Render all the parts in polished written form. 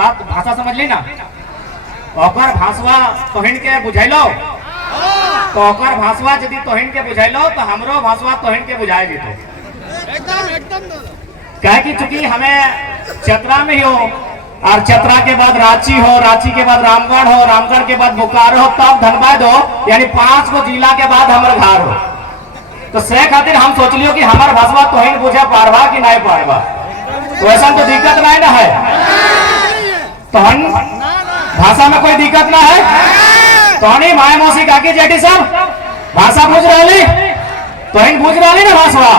बात भाषा समझ ली ना, ओकर भाषवा तोहिन के बुझैलो तो ओकर भाषवा यदि तोहिन के बुझैलो तो हमरो भाषवा तोहिन के बुझाए जीतो। एकदम कहे कि चूंकि हमें चतरा में ही हो और चतरा के बाद रांची हो, रांची के बाद रामगढ़ हो, रामगढ़ के बाद बोकारो हो, तब धनबाद हो, यानी 5 गो जिला के बाद हमारे घर हो। तो से खातिर हम सोच लियो कि हमार भाषवा तोहिन बुझे पारवा कि नहीं पारवा, तो ऐसा तो दिक्कत नहीं ना है। तोहन भाषा में कोई दिक्कत ना है। तोहनी माए मौसी काकी जेठी सब भाषा बुझ रही, तोहिन बुझ रही ना भाषवा,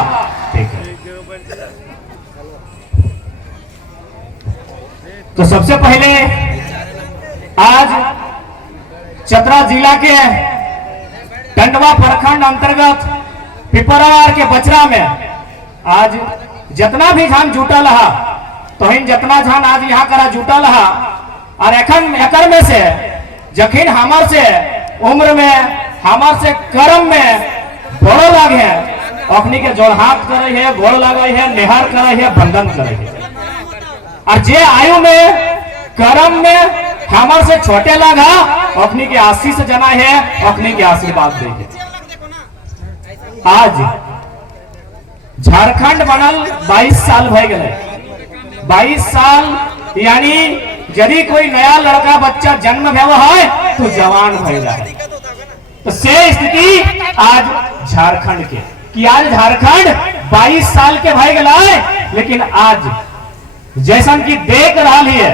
ठीक है। तो सबसे पहले आज चतरा जिला के टंडवा प्रखंड अंतर्गत पिपरावार के बचरा में आज जितना भी झान जुटल हा, तोहिन जितना झान आज यहाँ करा जुटल हा, और एकर में से जखिन हमार से उम्र में, हमार से कर्म में बड़ो लागे अखनी के जोड़ हाथ करे है, गोड़ लगे है, नेहर करे है, बंधन करे है। और जे आयु में कर्म में हमार से छोटे लगा अखनी के आशीष जना है, अखनी के आशीर्वाद दे। आज झारखंड बनल 22 साल भय गए। 22 साल यानी यदि कोई नया लड़का बच्चा जन्म भेव है तो जवान भैया है। तो से स्थिति आज झारखंड के कि आज झारखंड 22 साल के भय गए, लेकिन आज जैसन की देख रहा है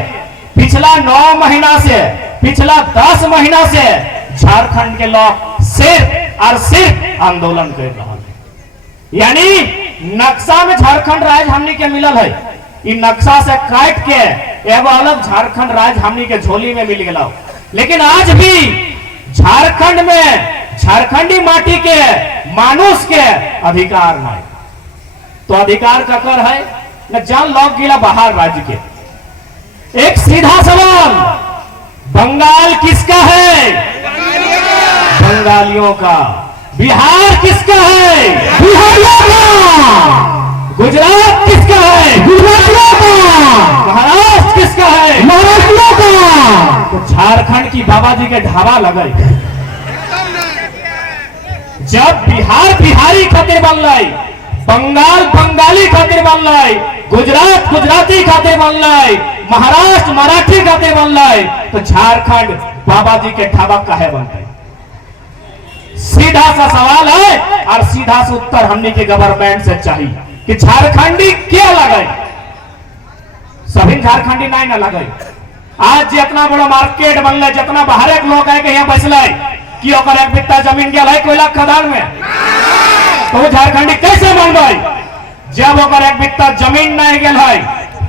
पिछला 9 महीना से, पिछला 10 महीना से झारखंड के लोग सिर्फ और सिर्फ आंदोलन कर रहा है। यानी नक्शा में झारखंड राज्य हमनी के मिलल है, इन नक्शा से काट के एगो अलग झारखंड राज्य हमनी के झोली में मिल गया। लेकिन आज भी झारखंड में झारखंडी माटी के मानुष के अधिकार नहीं। तो अधिकार ककर है न जान लोग गिला बाहर राज्य के। एक सीधा सवाल, बंगाल किसका है? बंगालियों का। बिहार किसका है? बिहारियों का। गुजरात किसका है? गुजरातियों का। महाराष्ट्र किसका है? महाराष्ट्रियों का। तो झारखंड की बाबा जी के ढाबा लगे। जब बिहार बिहारी खातिर बन लाई, बंगाल बंगाली खातिर बन लाई, गुजरात गुजराती खातिर बन लाई, महाराष्ट्र मराठी खातिर बन लाई, तो झारखंड बाबा जी के ढाबा काहे बन गए? सीधा सा सवाल है और सीधा सा उत्तर हमने के गवर्नमेंट से चाहिए कि झारखंडी क्या लगे। सभी झारखंडी नहीं ना लगे। आज जितना बड़ा मार्केट बनल, जितना बाहर के लोग आए के यहाँ बसले कि ओकर एक बित्ता जमीन गया है कोयला खदान में, तो वो झारखंडी कैसे बन गई? जब ओकर एक बित्ता जमीन नहीं गया है,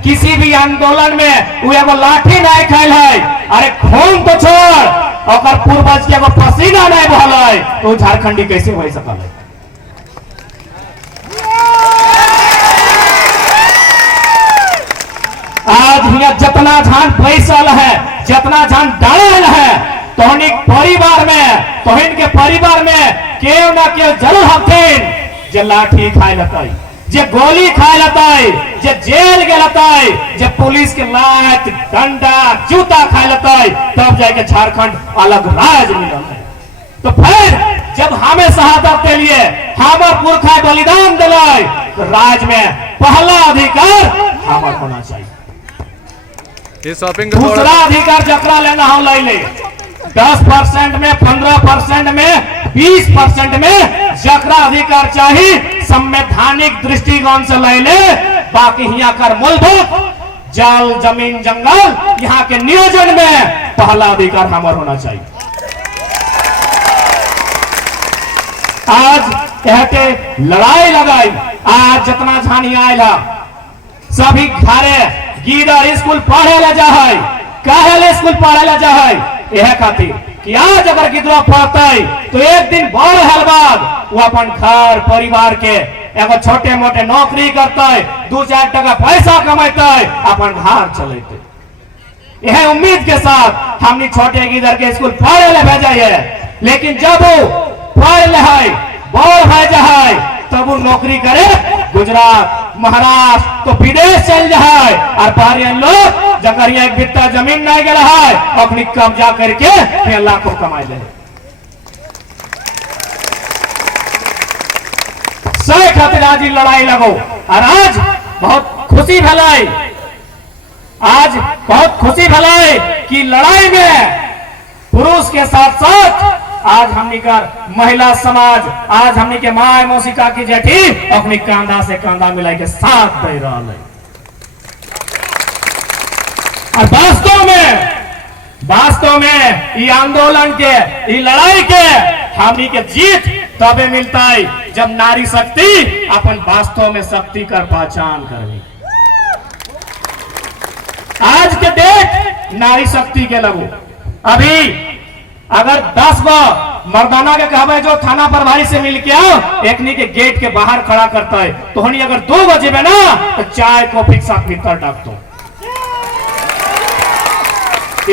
किसी भी आंदोलन में वो एगो लाठी नहीं खायल है, अरे खून तो छोड़, ओकर पूर्वज के एगो पसीना नहीं बहल है, तो झारखंडी कैसे हो सकल है? आज यहाँ जितना झान बैसल है, जितना झान डाल है, तोहनी परिवार में, तोहन के परिवार में केव ना केव जरूर हथिन जे लाठी खाए लताई, जे गोली खाए लताई, जे जेल के लताई, जे पुलिस के लात डंडा जूता खाए लताई, तब जाके झारखंड अलग राज्य मिलल है। तो फिर जब हमें शहादत के लिए हमार पुरखा बलिदान दिलाई, तो राज्य में पहला अधिकार हमार होना चाहिए। दूसरा अधिकार जकरा लेना हो ले ले, 10% में, 15% में, 20% में जकरा अधिकार चाहिए संवैधानिक दृष्टिकोण से ले ले। बाकी यहाँ कर मूलभूत जल जमीन जंगल यहाँ के नियोजन में पहला अधिकार हमार होना चाहिए। आज यह के लड़ाई लगाई, आज जितना झानी आयला सभी घरे गिदर स्कूल पढ़े ला जा है, काहे स्कूल पढ़े ला जा है, यह खातिर कि आज अगर गिदरा पढ़ते तो एक दिन बड़ हल बाद वो अपन घर परिवार के एगो छोटे मोटे नौकरी करते, 2-4 टका पैसा कमाते, अपन घर चलते। यह उम्मीद के साथ हमने छोटे गिदर के स्कूल पढ़े ले भेजा है। लेकिन जब वो पढ़ ले है, बड़ है, तब वो नौकरी करे गुजरात महाराष्ट्र तो विदेश चल जाए और पारियन लोग जकर एक बित्ता जमीन नहीं गया है अपनी कब्जा करके फिर लाखों कमाए ले। सही खातिर आज लड़ाई लगो और आज बहुत खुशी भलाई, आज बहुत खुशी भलाई कि लड़ाई में पुरुष के साथ साथ आज हमनी कर महिला समाज, आज हमनी के माँ मौसिका की जेठी अपनी कांधा से कांधा मिला के साथ दे रहा है। और वास्तव में ये आंदोलन के ये लड़ाई के हमनी के जीत तबे मिलता है जब नारी शक्ति अपन वास्तव में शक्ति कर पहचान करनी। आज के डेट नारी शक्ति के लगू अभी अगर 10 गो मर्दाना के कहबे जो थाना प्रभारी से मिल के आओ एकनी के गेट के बाहर खड़ा करता है तो हनी अगर 2 बजे में ना तो चाय कॉफी के साथ भीतर डाक दो।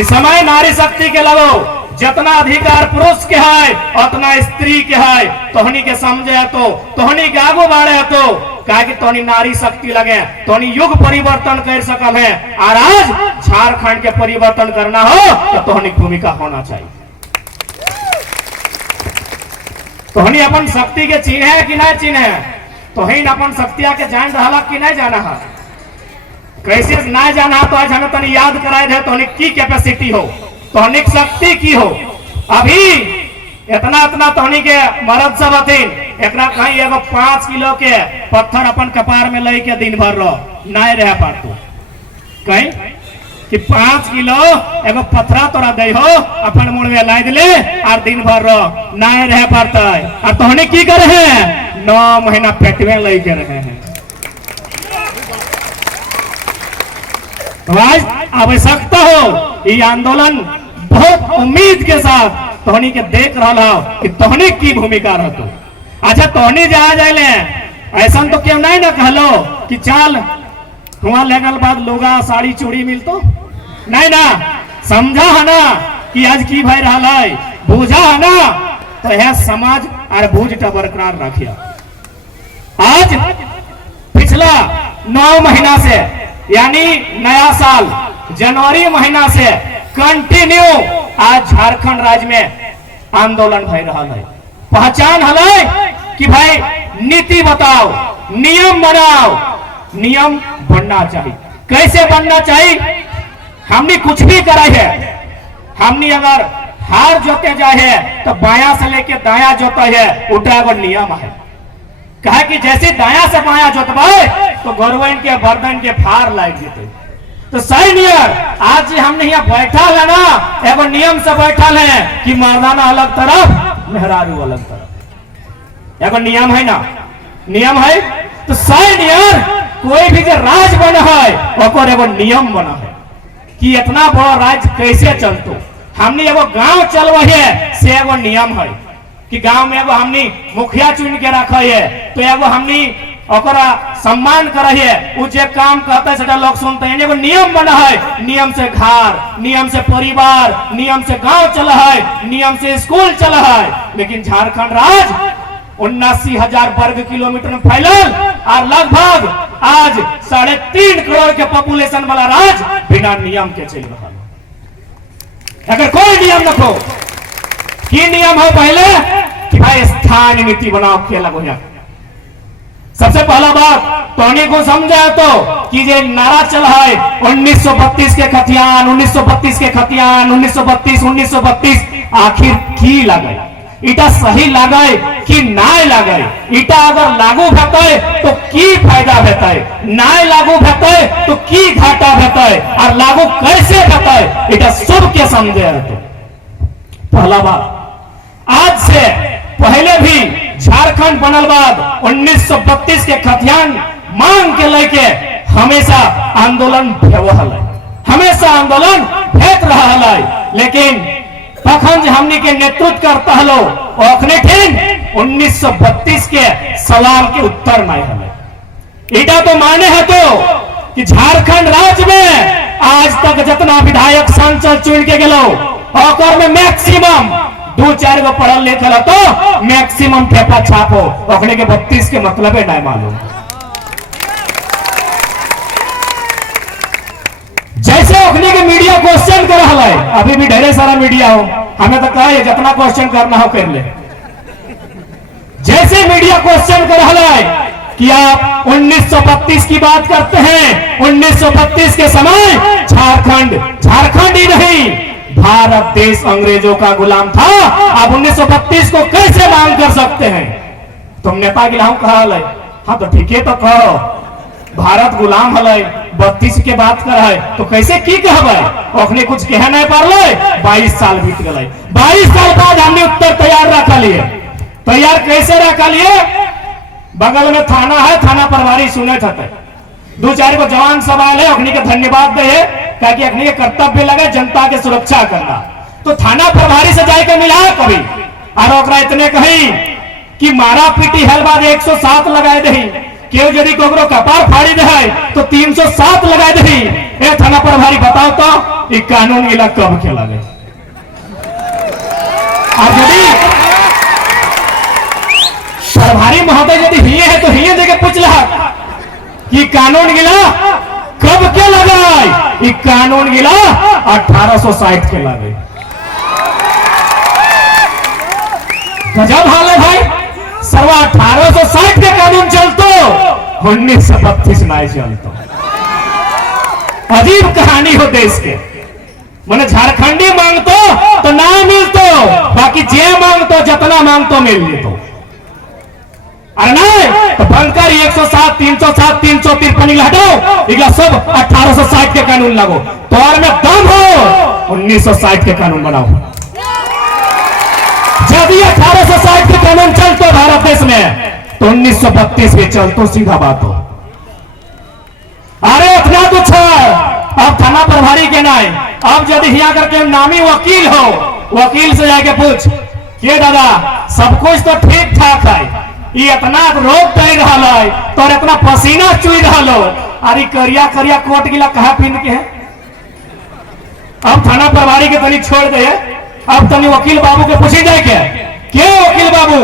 इस समय नारी शक्ति के लगो जितना अधिकार पुरुष के है उतना स्त्री के है, तोहनी के समझे तो तोहनी के आगू बढ़े तो कहे कि तोहनी नारी शक्ति लगे तोहनी युग परिवर्तन कर सकल है। और आज झारखंड के परिवर्तन करना हो तो तोहनी भूमिका होना चाहिए। तोहनी अपन शक्ति के चिन्ह है कि नहीं चिन्ह है, तोहनी अपन शक्तिया के जान रहा कि नहीं जाना है, कैसे ना जाना तो आज हमें तनी याद कराए दे तोहनी की कैपेसिटी हो, तोहनी शक्ति की हो। अभी इतना तोहनी के मर्द सब हथिन एकरा कहीं एगो 5 किलो के पत्थर अपन कपार में ले के दिन भर रहो नहीं रह पातू कहीं कि 5 किलो एगो पत्थरा तोरा दे हो अपन मुड़ में ला दिले और दिन भर रहो नहीं रह पाता है। और तोहनी की करे हैं 9 महीना पेट में ले के रहे हैं। तो आज आवश्यकता हो ये आंदोलन बहुत उम्मीद के साथ तोहनी के देख रहा हो कि तोहनी की भूमिका रहतो। अच्छा तोहनी जा जाए ऐसा तो क्यों नहीं ना कहलो कि चल हुआ लगल बाद लोगा साड़ी चूड़ी मिलतो नहीं ना, समझा है ना कि आज की भाई रहा है बूझा है ना तो यह समाज और बूझटा बरकरार रखिया। आज पिछला 9 महीना से यानी नया साल जनवरी महीना से कंटिन्यू आज झारखंड राज्य में आंदोलन भय रहा है। पहचान है कि भाई नीति बताओ, नियम बनाओ, नियम बनना चाहिए। कैसे बनना चाहिए? हमने कुछ भी करा है, हमने अगर हार जोते जाए तो बाया से लेके दाया जोता है उठा वो नियम है। कहा कि जैसे दाया से बाया जोतवाए तो गौरवन के बर्दन के फार लाग जेते। तो सही नियर आज हमने यहाँ बैठा है ना एगो नियम से बैठा है कि मर्दाना अलग तरफ मेहरारू अलग तरफ, एगो नियम है ना, नियम है। तो सही नियर कोई भी जो राज बना है और एगो नियम बना है कि इतना बड़ा राज कैसे चलतो। हमने एगो गांव चलवा है से एगो नियम है कि गांव में एगो हमने मुखिया चुन के रखा है तो एगो हमने ओकरा सम्मान करे उ जे काम कहता है सेटा लोग सुनते हैं। एगो नियम बना है, नियम से घर, नियम से परिवार, नियम से गांव चला है, नियम से स्कूल चला है। लेकिन झारखंड राज्य 79,000 वर्ग किलोमीटर में फैलल और लगभग आज 3.5 करोड़ के पॉपुलेशन वाला राज्य बिना नियम के चल रहा है। अगर कोई नियम रखो कि नियम है पहले कि भाई स्थानीय नीति बनाओ के लगो। सबसे पहला बात तोहनी को समझा तो कि जे नारा चला है 1932 के खतियान, 1932 के खतियान, 1932 आखिर की लगे इटा सही लगे कि नाय लगे, इटा अगर लागू भेटे तो की फायदा भेटे, नाय लागू भेटे तो की घाटा भेटे और लागू कैसे भेटे इटा सब के समझे। तो पहला बात आज से पहले भी झारखंड बनल बाद 1932 के खतियान मांग के लेके हमेशा आंदोलन हमेशा आंदोलन भेट रहा है। लेकिन तखन हमनी के नेतृत्व करता हलो अखने ठीक 1932 के सवाल के उत्तर नहीं हमें इटा तो माने है तो कि झारखंड राज्य में आज तक जितना विधायक सांसद चुन के गेलो और में मैक्सिमम 2-4 गो पढ़ल लिखल तो मैक्सिमम ठेपा छापो ओखने के 32 के मतलब है नहीं मालूम। जैसे ओखनी के मीडिया क्वेश्चन कर रहा है, अभी भी ढेरे सारा मीडिया हो, हमें तो कहा जितना क्वेश्चन करना हो कर ले। जैसे मीडिया क्वेश्चन कर रहा है कि आप 1932 की बात करते हैं, 1932 के समय झारखंड ही नहीं भारत देश अंग्रेजों का गुलाम था, आप 1932 को कैसे मांग कर सकते हैं? तुम नेता गिलाऊ कहा है, हाँ तो ठीक है, तो कहो भारत गुलाम हल 32 के बात कर है तो कैसे की कहब? ओखने कुछ कह नहीं पार, 22 साल बीत गए, 22 साल बाद हमने उत्तर तैयार रखा लिए। तैयार कैसे रखा लिए? बगल में थाना है, थाना प्रभारी सुने थे, 2-4 को जवान सब आए है, अग्नि के धन्यवाद दे ताकि अग्नि के कर्तव्य लगे जनता के सुरक्षा करना। तो थाना प्रभारी से जाके मिला कभी और इतने कही कि मारा पीटी हल बाद 107 लगाए दही, केव यदि कोकरो कपार फाड़ी दे तो 307 लगाए दही। ए थाना प्रभारी बताओ तो ये कानून इला कब के लगे? और यदि प्रभारी महोदय यदि हिये है तो हिये देके पूछ ला कि कानून गिला कब के लगा? ये कानून गिला 1860 के लगे। गजब हाल है भाई, सर्वा 1860 के कानून चलतो, 1932 नहीं चलतो। अजीब कहानी हो देश के। मैंने झारखंडी मांगतो तो ना मिलतो, बाकी जे मांगतो जितना मांगतो मिल जेतो। अरे नहीं तो बनकर 107, 307, 353 हटाओ, इगला सब 1860 के कानून लागो। तो और में दम हो 1960 के कानून बनाओ। यदि 1860 के कानून चलते भारत देश में तो 1932 के चलतो, सीधा बात हो। अरे इतना तो छोड़, अब थाना प्रभारी के नहीं, अब यदि यहाँ करके नामी वकील हो, वकील से जाके पूछ के दादा सब कुछ तो ठीक ठाक है, ये इतना रोग दे रहा है तो इतना पसीना चुई रहा हो, अरे करिया करिया कोट गिला कहा पिन के है? अब थाना प्रभारी के तनी छोड़ दे, अब तनी वकील बाबू के पूछी जाए क्या वकील बाबू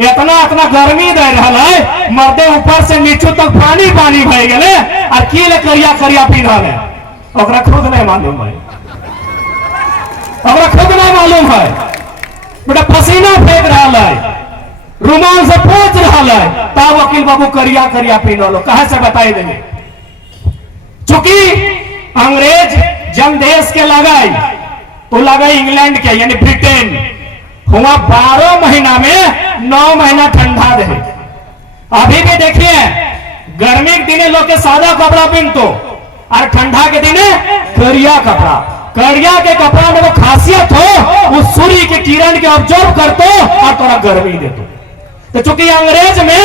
इतना इतना गर्मी दे रहा है, मर्दे ऊपर से नीचे तक पानी पानी भय गए और की ले करिया करिया पी रहा है? ओकरा खुद नहीं मालूम है, ओकरा खुद नहीं मालूम है। बेटा पसीना फेंक रहा है, रुमाल से पोंछ रहा है, तब वकील बाबू करिया करिया पी लो, कहा से बताई देंगे? चूंकि अंग्रेज जब देश के लगाई तो लगाई इंग्लैंड के यानी ब्रिटेन, हुआ 12 महीना में 9 महीना ठंडा रहे। अभी भी देखिए गर्मी के दिने लोग के सादा कपड़ा पहनतो और ठंडा के दिने करिया कपड़ा। करिया के कपड़ा में वो खासियत हो, उस सूर्य के किरण के ऑब्जर्व करतो और थोड़ा गर्मी देतो। तो चूंकि अंग्रेज में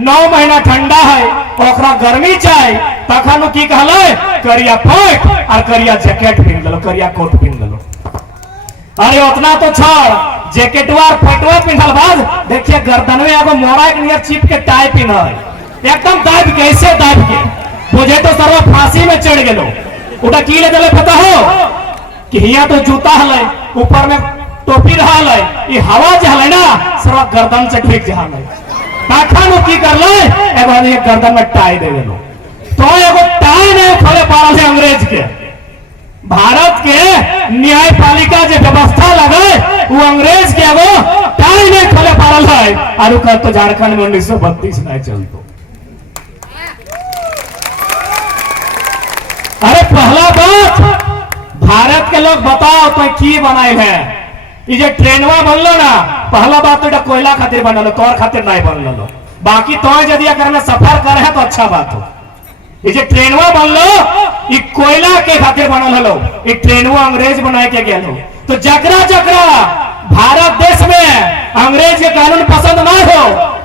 9 महीना ठंडा है, ओकरा गर्मी चाहे, तखन की कहले करिया पैंट और करिया जैकेट पहन लो, करिया कोट पहन लो। अरे उतना तो छोड़, जैकेटवा और पैंटवा पहनल बाद देखिए गर्दन में एगो मोरा के नियर चिप के टाई पहना है, एकदम दाब के, ऐसे दाब के मुझे तो सर्व फांसी में चढ़ गेलो। उटा की ले दले पता हो कि हिया तो जूता हले, ऊपर में टोपी रहा है, ये हवा जो है ना सर्व गर्दन से ठीक जहा है, ताखन की कर ले एगो गर्दन में टाई दे गेलो। तो एगो टाई नहीं खोले पाल है अंग्रेज के। भारत के न्यायपालिका जो व्यवस्था लगे वो अंग्रेज के एगो टाई नहीं खोले पाल है, और कह तो झारखंड में 1932 नहीं चलतो। अरे पहला बात भारत के लोग बताओ तो की बनाए है? ये जो ट्रेनवा बनलो ना, पहला बात तो कोयला खातिर बनलो, तोर खातिर नहीं बनलो। बाकी तो यदि अगर में सफर करे तो अच्छा बात हो। ये जो ट्रेनवा बनलो ये कोयला के खातिर बनल हलो, ये ट्रेनवा अंग्रेज बनाए के गेल हो। तो जकरा जकरा भारत देश में अंग्रेज के कानून पसंद ना हो,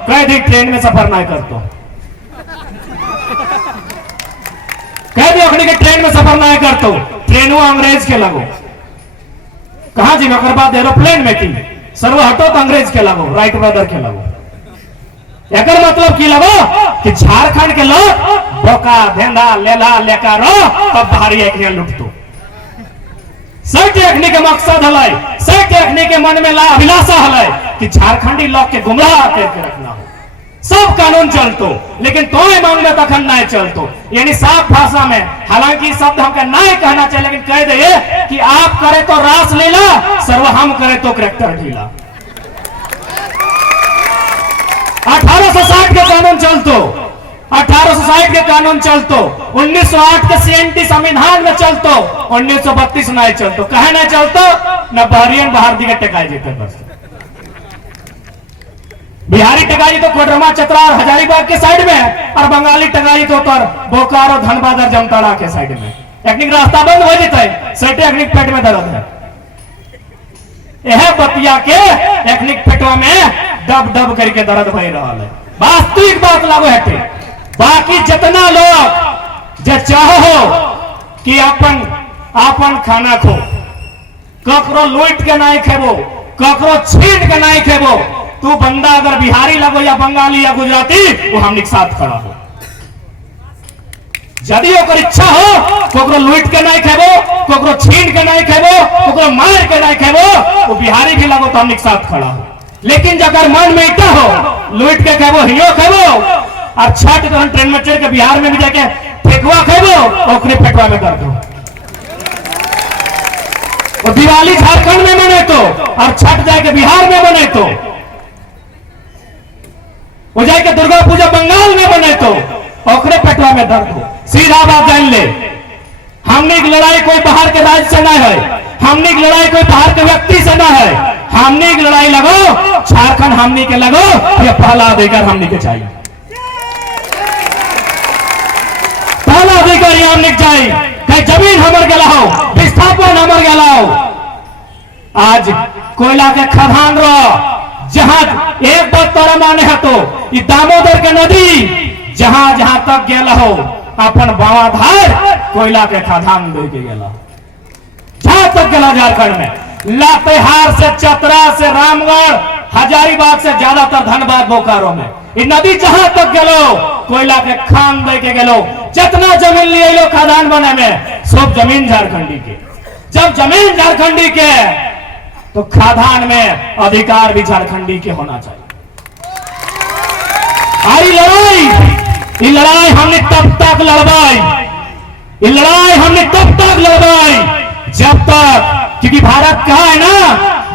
कह दी ट्रेन में सफर नहीं करतो, कह दी अखनी के ट्रेन में सफर नहीं करतो, ट्रेनवा अंग्रेज के लगो। कहा जी ओकर बाद एरोप्लेन में की सर्व हटो तो अंग्रेज के लगो, राइट ब्रदर के लगो। एक मतलब की लगो कि झारखंड के लोग बोका धेंधा लेला लेकर तब बाहरी एक लुटतो। सब देखने के मकसद हलाई, सब देखने के मन में ला अभिलाषा हलाई कि झारखंडी लोग के गुमराह करके रखना हो। सब कानून चलतो, लेकिन तोय मांग में तखन नहीं चलतो। यानी साफ भाषा में, हालांकि शब्द हमके नहीं कहना चाहिए, लेकिन कह दे कि आप करे तो रास लीला, सर्व हम करे तो करैक्टर ढीला। 1860 के कानून चलतो, 1860 के कानून चलतो, 1908 के CNT संविधान में चलतो, 1932 नहीं चलतो। कहे नहीं चलतो न बहरियन बाहर दिखे टेकाई जेते बस। बिहारी टकाई तो कोडरमा, चतरा और हजारीबाग के साइड में, और बंगाली टकाई तो तर बोकारो, धनबाद और जमताड़ा के साइड में। टेक्निक रास्ता बंद हो जाता है, टेक्निक पेट में दर्द है। यह बतिया के टेक्निक पेटवा में दब दब करके दर्द भई रहा है। वास्तविक बात लागू है। बाकी जितना लोग जो चाहो कि अपन खाना खो, ककरो लूट के नहीं खेबो, ककरो छीन के नहीं खेबो, तू बंदा अगर बिहारी लगो या बंगाली या गुजराती, वो हमने साथ खड़ा हो। यदि ओकर इच्छा हो ककरो लूट के नहीं खेबो, ककरो छीन के नहीं खेबो, ककरो मार के नहीं खेबो, वो बिहारी भी लगो तो हमने साथ खड़ा हो। लेकिन जगर मन में इच्छा हो लूट के खेबो, हियो खेबो, और छठ ट्रेन में चढ़ के बिहार में भी जाके फेकुआ खेबो, ओकरे फेकुआ में दर्द हो। वो दिवाली झारखंड में मने तो, और छठ जाके बिहार में बने तो, वो जाके दुर्गा पूजा बंगाल में बने तो ओकरे पेटवा में दर्द हो। सीधा बात जान ले, हमने की लड़ाई कोई बाहर के राज्य से नहीं है, हमने की लड़ाई कोई बाहर के व्यक्ति से नहीं है। हमने की लड़ाई लगो झारखंड, हमने के लगो, ये पहला अधिकार हमने के चाहिए, पहला अधिकार ये हमने चाहिए। कहीं जमीन हमर गला हो, विस्थापन हमर गला हो। आज कोयला के खदान रो, जहां एक बात तोरा माने है तो ये दामोदर के नदी जहां जहां तक गेला हो, अपन बावाधार कोयला के खदान दे के गेला, जहां तक गेला झारखंड में। लातेहार से, चतरा से, रामगढ़, हजारीबाग से ज्यादातर धनबाद, बोकारो में ये नदी जहां तक गेलो कोयला के खान दे के गेलो। जितना जमीन लिए लो खदान बने में, सब जमीन झारखंडी के। जब जमीन झारखंडी के तो खादान में अधिकार भी झारखंडी के होना चाहिए। ये लड़ाई हमने तब तक लड़वाई, ये लड़ाई हमने तब तक लड़वाई जब तक, क्योंकि भारत कहा है ना,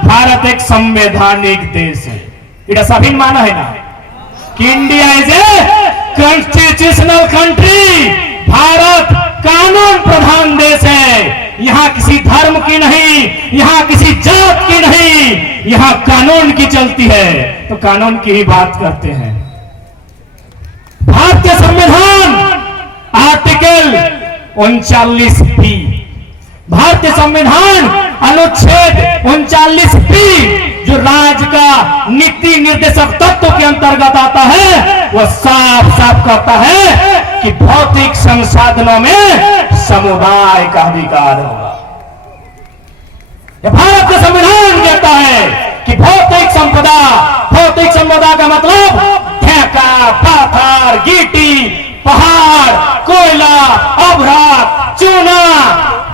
भारत एक संवैधानिक देश है। इधर सभी माना है ना कि India is a constitutional country. Bharat कानून प्रधान देश है। यहां किसी धर्म की नहीं, यहां किसी जात की नहीं, यहां कानून की चलती है। तो कानून की ही बात करते हैं। भारतीय संविधान आर्टिकल 39B, भारतीय संविधान अनुच्छेद 39B जो राज्य का नीति निर्देशक तत्व के अंतर्गत आता है, वह साफ साफ कहता है कि भौतिक संसाधनों में समुदाय का अधिकार होगा। भारत का संविधान कहता है कि भौतिक संपदा का मतलब ठेका, पत्थर, गिट्टी, पहाड़, कोयला, अभ्रक, चूना,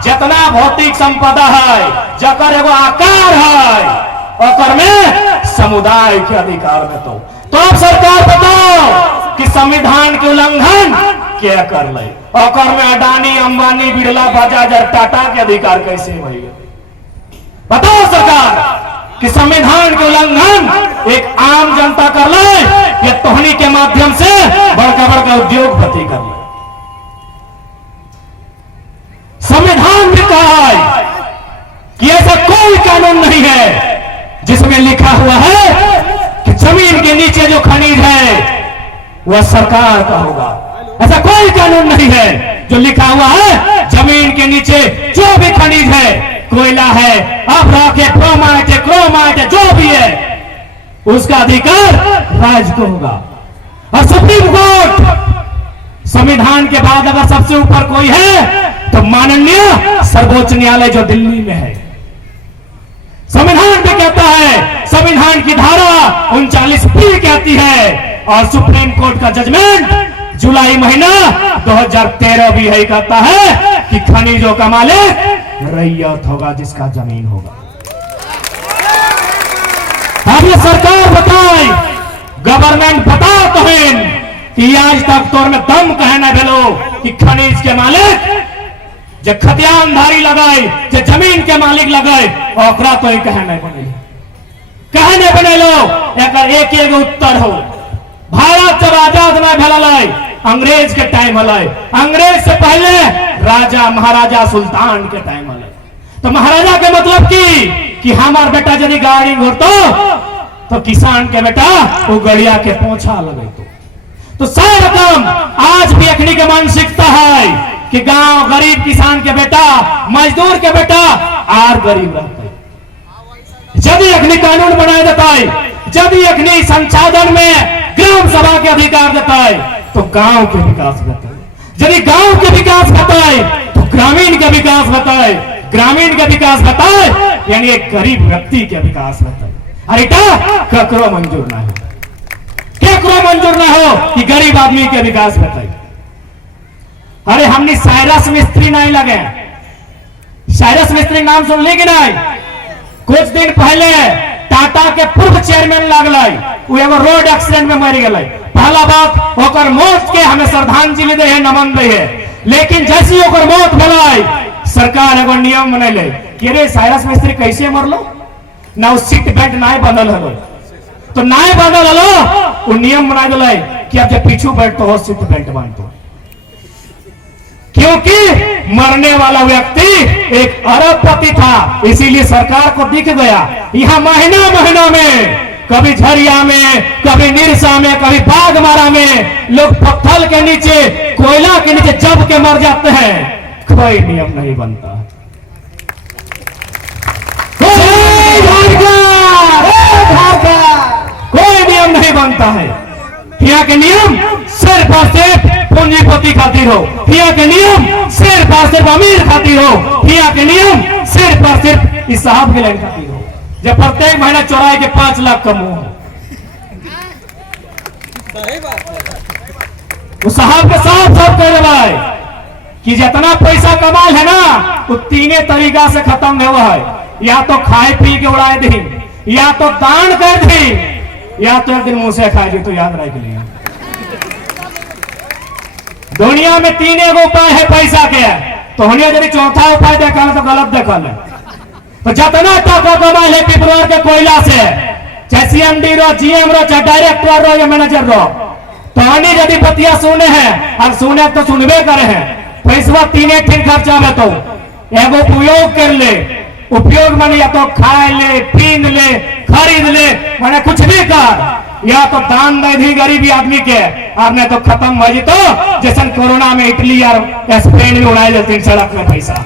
जितना भौतिक संपदा है, जकर एगो आकार है, ओकर में समुदाय के अधिकार में तो अब सरकार बताओ कि संविधान के उल्लंघन क्या कर ले, ओकर में अडानी, अंबानी, बिरला, बजाज और टाटा के अधिकार कैसे हुए? बताओ सरकार कि संविधान के उल्लंघन एक आम जनता कर ले, या तोहनी के माध्यम से बड़का बड़का उद्योगपति कर ले। संविधान में कहा है कि ऐसा कोई कानून नहीं है जिसमें लिखा हुआ है कि जमीन के नीचे जो खनिज है वह सरकार का होगा। ऐसा कोई कानून नहीं है जो लिखा हुआ है जमीन के नीचे जो भी खनिज है, कोयला है, अभ्रक है, क्रोमाइट है, जो भी है, उसका अधिकार राज्य को होगा। और सुप्रीम कोर्ट संविधान के बाद अगर सबसे ऊपर कोई है तो माननीय सर्वोच्च न्यायालय जो दिल्ली में है। संविधान भी कहता है, संविधान की धारा 39B कहती है, और सुप्रीम कोर्ट का जजमेंट जुलाई महीना 2013 भी है, कहता है कि खनिजों का मालिक रैयत होगा, जिसका जमीन होगा। अब ये सरकार बताए गवर्नमेंट बता तो कि आज तक तोर में दम कहना भेलो कि खनिज के मालिक जो खतियानधारी लगाए, जो जमीन के मालिक लगाए, ओकरा तो कहने बनेलो। एक एक उत्तर हो। भारत जब आजाद न भेल अंग्रेज के टाइम हल, अंग्रेज से पहले राजा महाराजा सुल्तान के टाइम हल। तो महाराजा के मतलब कि हमार बेटा यदि गाड़ी घुरतो तो किसान के बेटा वो गड़िया के पोछा लगे। तो सब रकम आज भी अखनी के मानसिकता है कि गांव गरीब किसान के बेटा, मजदूर के बेटा आर गरीब रहते। यदि अखनी कानून बनाया देता है, यदि अखनी संसाधन में ग्राम सभा के अधिकार देता है तो गांव के विकास होता है। यदि गांव के विकास होता है तो ग्रामीण का विकास होता है, ग्रामीण का विकास होता है यानी एक गरीब व्यक्ति के विकास होता है। अरे ककरो मंजूर ना हो, केकरो मंजूर ना हो कि गरीब आदमी के विकास होता है। अरे हमने साइरस मिस्त्री नहीं लगे, साइरस मिस्त्री नाम सुन ली कि नहीं? कुछ दिन पहले टाटा के पूर्व चेयरमैन लगल, वो एगो रोड एक्सीडेंट में मर गए। पहला बात ओकर मौत के हमें श्रद्धांजलि दे है, नमन दे है। लेकिन जैसी ओकर मौत भलाई सरकार एगो नियम बनैले कि रे साइरस मिस्त्री कैसे मरलो ना, सीट बेल्ट नहीं बंधल हलो। तो नहीं बंधल हलो, वो नियम बना दिले कि अब जब पीछू बैठते हो सीट बेल्ट बांधो, क्योंकि मरने वाला व्यक्ति एक अरबपति था। इसीलिए सरकार को दिख गया यहाँ महीना महीना में, कभी झरिया में, कभी निरसा में, कभी बागमारा में लोग पत्थर के नीचे, कोयला के नीचे जब के मर जाते हैं। कोई नियम नहीं बनता, कोई नियम नहीं बनता है। यहाँ के नियम सिर्फ और सिर्फ पूंजीपति खातिर हो, यहाँ के नियम सिर्फ और सिर्फ अमीर खातिर हो, यहाँ के नियम सिर्फ और सिर्फ इस साहब के लाइन खातिर हो जब प्रत्येक महीना चौराहे के 5 लाख कम हो। उस साहब के साथ सब कह रहा है कि जितना पैसा कमाल है ना वो 3 तरीका से खत्म हुआ है। या तो खाए पी के उड़ाए दी, या तो दान कर दी, या तो एक दिन मुंह से खाए दी। तो याद रख लिया, दुनिया में 3 उपाय है पैसा के। तो होने यदि चौथा उपाय देखा तो गलत देखा है। तो जितना टका कमाल है पिपरवार के कोयला से, चाहे सीएमडी रो, जीएम रो, चाहे डायरेक्टर रो या मैनेजर रो, तो हनी यदि बतिया सुने हैं और सुने तो सुनबे करे हैं। पैसा 3 ठीक खर्चा में तो एगो उपयोग कर ले, उपयोग माने या तो खाए ले, पीन ले, खरीद ले, माने कुछ भी कर, या तो दान दे दी गरीबी आदमी के, और नहीं तो खत्म हो जी। तो जैसे कोरोना में इटली और स्पेन में उड़ाए जाते सड़क में पैसा।